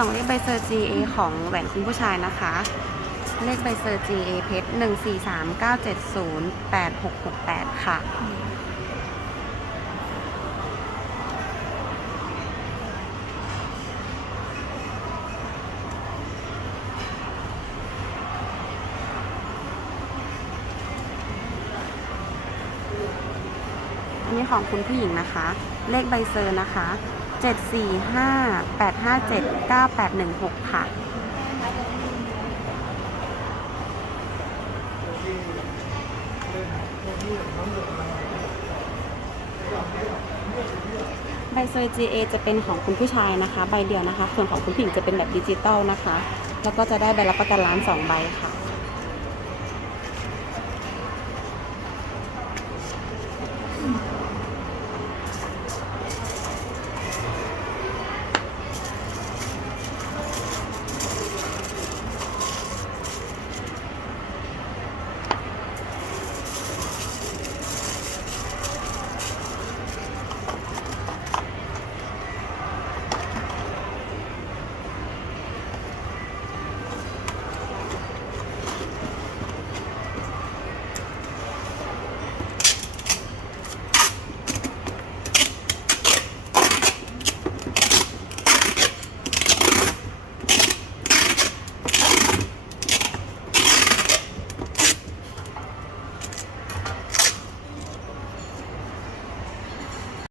ส่องเลขใบเซอร์ GA ของแหวนคุณผู้ชายนะคะ เลขใบเซอร์ GA เพชรหนึ่งสี่สามเก้าเจ็ดศูนย์แปดหกหกแปดค่ะ อันนี้ของคุณผู้หญิงนะคะ เลขใบเซอร์นะคะ 745 857 9816 ค่ะ ใบเซอร์ GA จะเป็นของคุณผู้ชายนะคะ ใบเดียวนะคะ ส่วนของคุณผู้หญิงจะเป็นแบบดิจิตอลนะคะ แล้วก็จะได้ใบรับประกันร้าน2ใบค่ะ